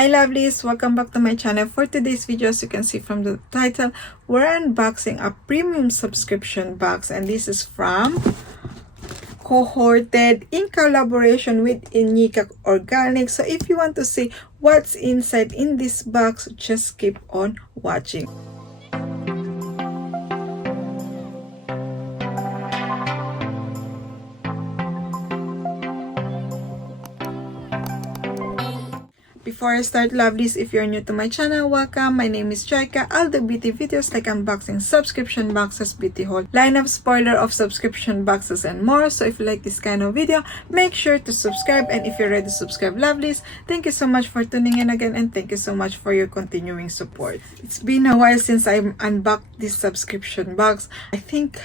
Hi lovelies, welcome back to my channel. For today's video, as you can see from the title, we're unboxing a premium subscription box, and this is from Cohorted in collaboration with Inika Organic. So if you want to see what's inside in this box, just keep on watching. Before I start, lovelies, if you're new to my channel, welcome. My name is Jayca. I'll do beauty videos like unboxing subscription boxes, beauty haul, lineup, spoiler of subscription boxes, and more. So if you like this kind of video, make sure to subscribe. And if you're ready to subscribe, lovelies, thank you so much for tuning in again, and thank you so much for your continuing support. It's been a while since I unboxed this subscription box. I think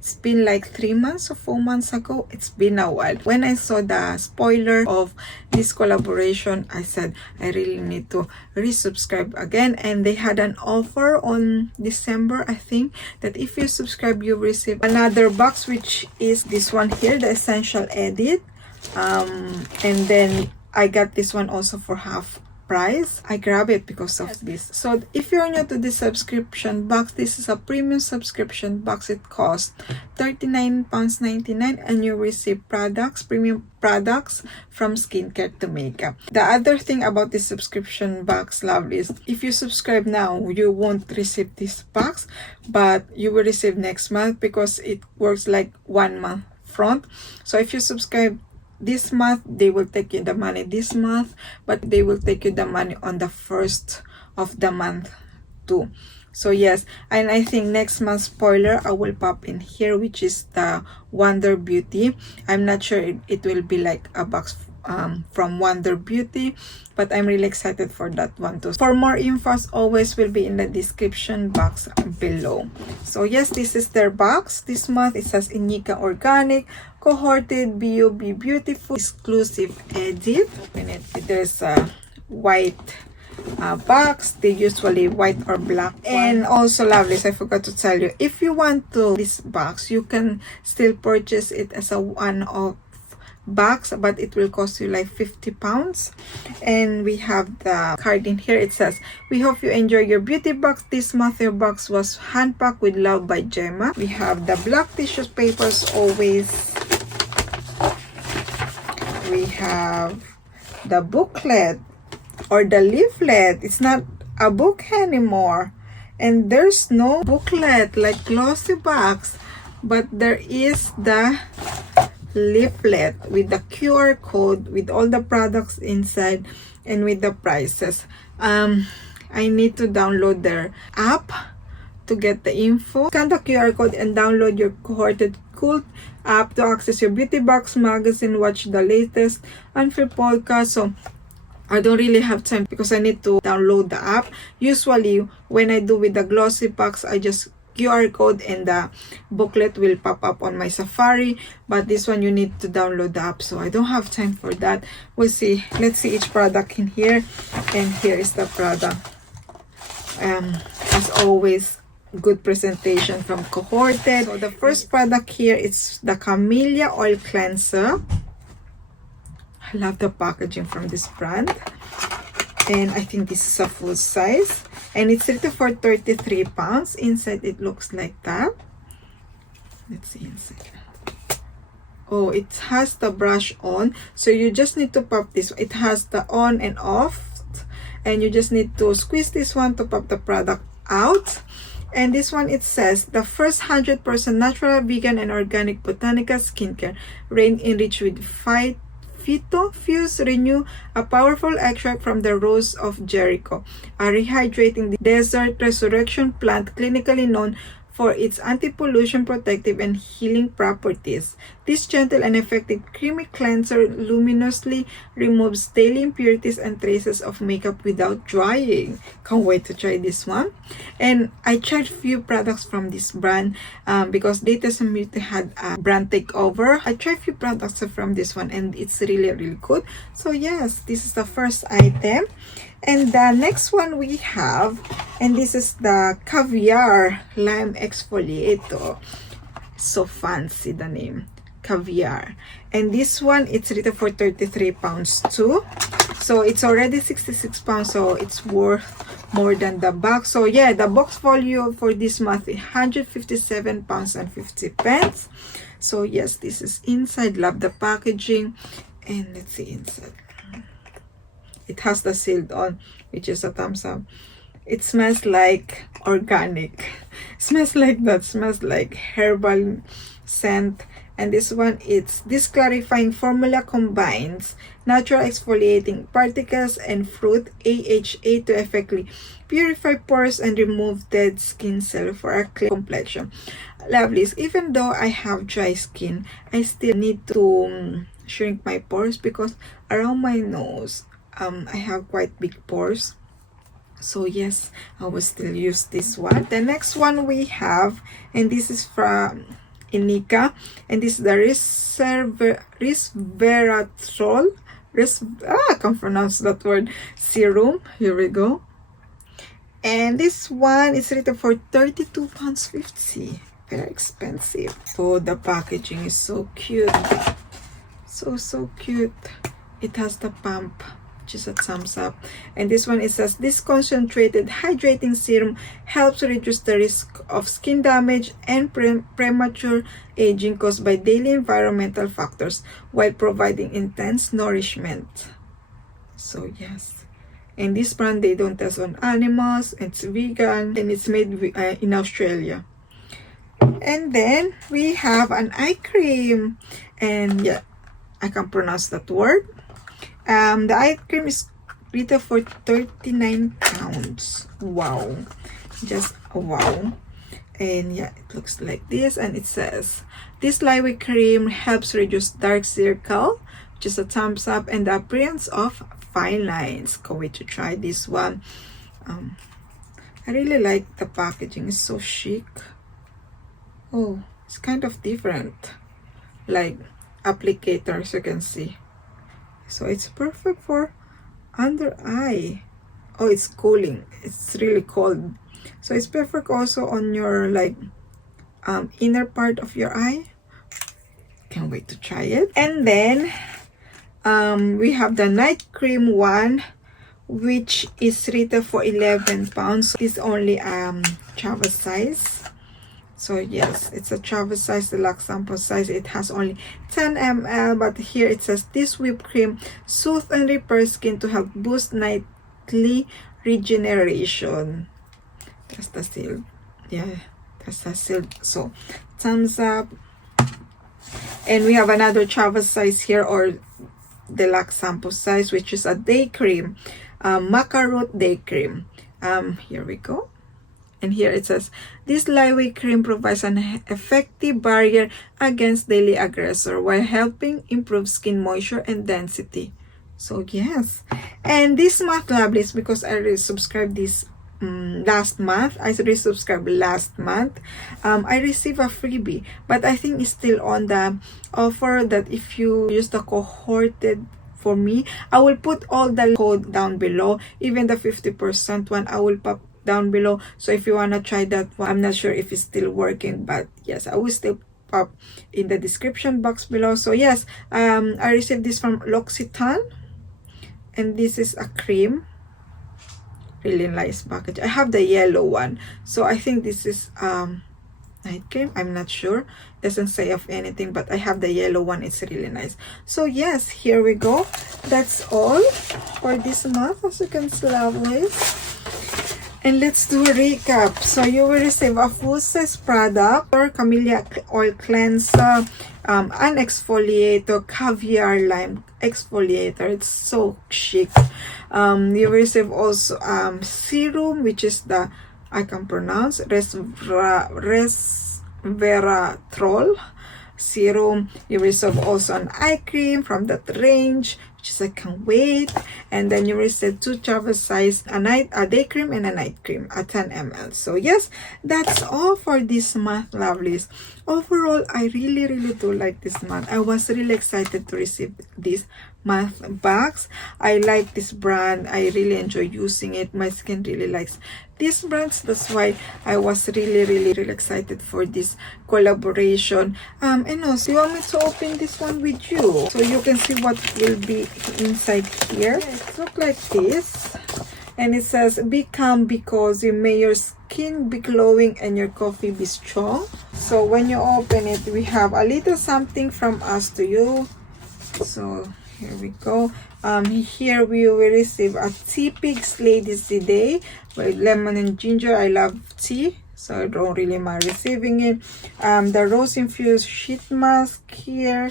it's been like 3 months or 4 months ago. It's been a while. When I saw the spoiler of this collaboration, I said I really need to resubscribe again. And they had an offer on December, I think, that if you subscribe, you receive another box, which is this one here, the Essential Edit. And then I got this one also for half price. I grab it because of this. So if you're new to this subscription box, this is a premium subscription box. It costs £39.99 and you receive products, premium products from skincare to makeup. The other thing about this subscription box, lovelies, if you subscribe now, you won't receive this box, but you will receive next month because it works like 1 month front. So if you subscribe this month, they will take you the money this month, but they will take you the money on the first of the month too. So yes, and I think next month's spoiler I will pop in here, which is the Wonder Beauty. I'm not sure it will be like a box from Wonder Beauty, but I'm really excited for that one too. For more info, as always, will be in the description box below. So yes, this is their box. This month it says Inika Organic, Cohorted, B.O.B. Beautiful, Exclusive Edit. Open it. There's a white box. They usually white or black. And also, lovelies, I forgot to tell you, if you want to this box, you can still purchase it as a one-off box, but it will cost you like £50. And we have the card in here. It says, we hope you enjoy your beauty box. This month your box was handpacked with love by Gemma. We have the black tissue papers always. We have the booklet or the leaflet. It's not a book anymore, and there's no booklet like glossy box, but there is the leaflet with the QR code with all the products inside and with the prices. I need to download their app to get the info. Scan the QR code and download your Cohorted Cult app to access your beauty box magazine, watch the latest unfiltered podcast. So I don't really have time because I need to download the app. Usually when I do with the glossy box, I just QR code and the booklet will pop up on my Safari, but this one you need to download the app, so I don't have time for that. We'll see. Let's see each product in here, and here is the product. As always, good presentation from Cohorted. So the first product here is the Camellia Oil Cleanser. I love the packaging from this brand, and I think this is a full size, and it's rated for £33. Inside it looks like that. Let's see inside. Oh, it has the brush on, so you just need to pop this. It has the on and off, and you just need to squeeze this one to pop the product out. And this one, it says the first 100% natural, vegan and organic botanical skincare range enriched with Fuse Renew, a powerful extract from the Rose of Jericho, a rehydrating desert resurrection plant clinically known for its anti-pollution, protective, and healing properties. This gentle and effective creamy cleanser luminously removes daily impurities and traces of makeup without drying. Can't wait to try this one. And I tried few products from this brand because Latest and Beauty had a brand takeover. I tried few products from this one, and it's really good. So yes, this is the first item. And the next one we have, and this is the Caviar Lime Exfoliator. So fancy, the name. Caviar. And this one, it's retail for 33 pounds too. So it's already 66 pounds, so it's worth more than the box. So yeah, the box value for this month is 157 pounds and 50 pence. So yes, this is inside. Love the packaging. And let's see inside. It has the sealed on, which is a thumbs up. It smells like organic. Smells like that. Smells like herbal scent. And this one, it's this clarifying formula combines natural exfoliating particles and fruit AHA to effectively purify pores and remove dead skin cells for a clear complexion. Lovelies, even though I have dry skin, I still need to shrink my pores because around my nose, I have quite big pores. So yes, I will still use this one. The next one we have, and this is from Inika, and this is the resveratrol. I can't pronounce that word. Serum. Here we go. And this one is rated for 32 pounds 50. Very expensive. Oh, the packaging is so cute. So cute. It has the pump, which is a thumbs up. And this one, it says this concentrated hydrating serum helps reduce the risk of skin damage and premature aging caused by daily environmental factors while providing intense nourishment. So yes, and this brand, they don't test on animals. It's vegan and it's made in Australia. And then we have an eye cream, and yeah, I can't pronounce that word. The eye cream is retail for 39 pounds. Wow, just wow. And yeah, it looks like this, and it says this lightweight cream helps reduce dark circle, which is a thumbs up, and the appearance of fine lines. Can't wait to try this one. I really like the packaging. It's so chic. Oh, it's kind of different, like applicator, as you can see. So it's perfect for under eye. Oh, it's cooling. It's really cold. So it's perfect also on your like inner part of your eye. Can't wait to try it. And then we have the night cream one, which is retail for 11 pounds. It's only travel size. So yes, it's a travel size, deluxe sample size. It has only 10 ml, but here it says this whipped cream soothes and repairs skin to help boost nightly regeneration. That's the seal. Yeah, that's the seal. So thumbs up. And we have another travel size here, or deluxe sample size, which is a day cream, maca root day cream. Here we go. And here it says this lightweight cream provides an effective barrier against daily aggressor while helping improve skin moisture and density. So yes, and this month, lovelies, because I resubscribed this last month. I resubscribed last month. I received a freebie, but I think it's still on the offer that if you use the Cohorted for me, I will put all the code down below, even the 50% one I will pop down below. So if you want to try that one, I'm not sure if it's still working, but yes, I will still pop in the description box below. So yes, I received this from L'Occitane, and this is a cream. Really nice package. I have the yellow one, so I think this is night cream. I'm not sure, doesn't say of anything, but I have the yellow one. It's really nice. So yes, here we go. That's all for this month, as you can see, lovelies. And let's do a recap. So you will receive a full-size product, or Camellia Oil Cleanser, an exfoliator, Caviar Lime exfoliator. It's so chic. You will receive also serum, which is the, I can pronounce, resveratrol serum. You will receive also an eye cream from that range, which is I can't wait. And then you receive two travel size, a day cream and a night cream, a 10 ml. So yes, that's all for this month, lovelies. Overall, I really do like this month. I was really excited to receive this month box. I like this brand. I really enjoy using it. My skin really likes these brands. That's why I was really excited for this collaboration. And also, you want me to open this one with you so you can see what will be inside here. It looks like this, and it says, "Be calm because you may your skin be glowing and your coffee be strong." So when you open it, we have a little something from us to you. So here we go. Here we will receive a tea pigs ladies today with lemon and ginger. I love tea, so I don't really mind receiving it. The rose infused sheet mask here.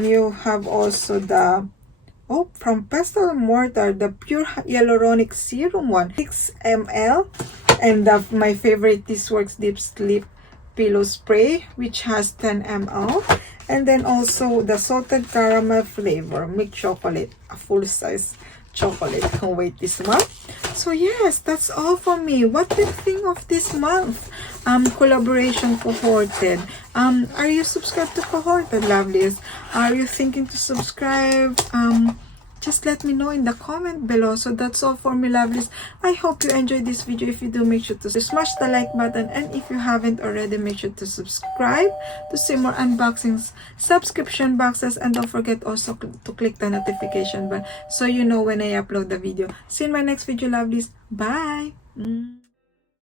You have also the from Pestle Mortar, the pure hyaluronic serum one, 6 ml, and my favorite, this works deep sleep pillow spray, which has 10 ml. And then also the salted caramel flavor milk chocolate, a full size chocolate. Can't wait this month. So yes, that's all for me. What do you think of this month collaboration Cohorted? Are you subscribed to Cohorted, lovelies? Are you thinking to subscribe? Just let me know in the comment below. So that's all for me, lovelies. I hope you enjoyed this video. If you do, make sure to smash the like button, and if you haven't already, make sure to subscribe to see more unboxings, subscription boxes, and don't forget also to click the notification bell so you know when I upload the video. See you in my next video, lovelies. Bye.